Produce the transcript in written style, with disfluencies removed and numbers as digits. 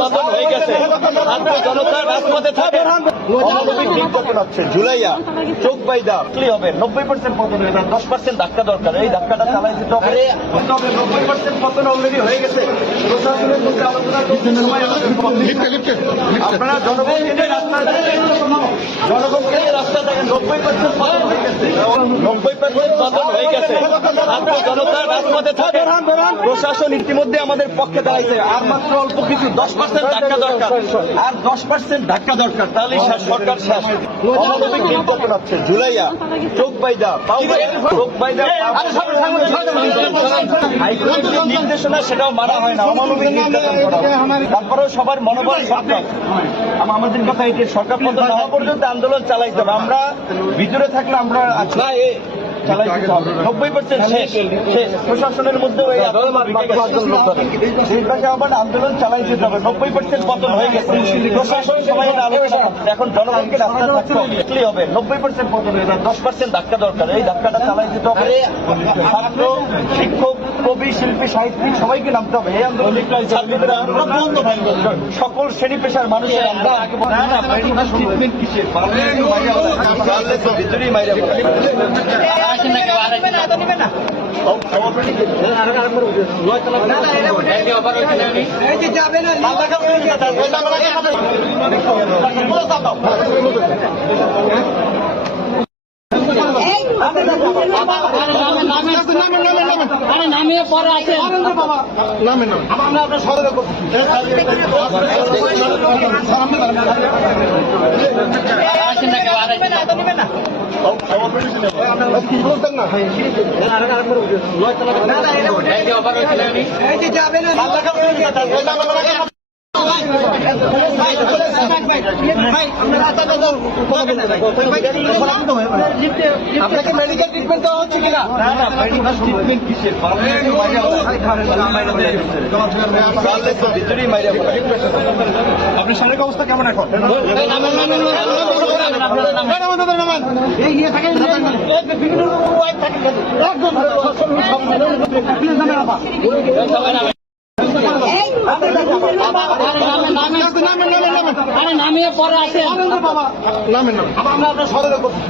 পতন হয়ে গেছে। ছাত্র জনতা রাজপথে থাকে, অমানবিক নির্যাতন হচ্ছে। জুলাইয়া চোখ বাইদা হবে 90% পতন হয়ে যায়, 10% ধাক্কা দরকার। এই ধাক্কাটা চালাই দিতে হবে। 90% পতন অলরেডি হয়ে গেছে। প্রশাসনের মধ্যে আলোচনা করতে সময় আপনারা জনগণকে নিয়ে রাস্তায় থাকেন, জনগণকে নিয়ে রাস্তায় থাকেন। 90% পতন হয়ে গেছে, 90% পতন হয়ে গেছে। ছাত্র জনতা রাজপথে থাকে, প্রশাসন ইতিমধ্যে আমাদের পক্ষে দাঁড়াইছে। আর মাত্র অল্প কিছু 10% ধাক্কা দরকার, আর 10% ধাক্কা দরকার, তাহলেই সরকার শেষ। অমানবিক নির্যাতন হচ্ছে। জুলাইয়া চোখ বাইদা চোখ বাইদা হাইকোর্টের যে নির্দেশনা সেটাও মানা হয় না, অমানবিক নির্যাতন করা। তারপরেও সবার মনোবল সরকার, আমাদের কথা এটি সরকার পতন হওয়া পর্যন্ত আন্দোলন চালাইতে হবে। আমরা ভিতরে থাকলে আমরা চালাই দিতে হবে। 90% শেষ। প্রশাসনের মধ্যে আবার আন্দোলন চালাই দিতে হবে। 90% পতন হয়ে গেছে। প্রশাসন সবাই আলোচনা এখন জনগণকে রাস্তায় থাকতে হবে। 90% পতন হয়ে যায়, 10% ধাক্কা দরকার। এই ধাক্কাটা চালাই দিতে হবে। ছাত্র, শিক্ষক, কবি, শিল্পী, সাহিত্যিক সবাইকে নামতে হবে। এই আন্দোলন সকল শ্রেণী পেশার মানুষের ট্রিটমেন্ট কিসের ভিতরেই মাইরা নামিয়ে পরে আছে নামে না আমরা আপনার সদরে করছি। আপনাকে মেডিকেল ট্রিটমেন্ট দেওয়া হচ্ছে কিনা? না, মেডিকেল ট্রিটমেন্ট কিসের? ভিতরেই মাইরা আপনার শারীরিক অবস্থা কেমন এখন? নামিয়ে পরে আছে নামেন না আমরা আপনার সদরে করছি।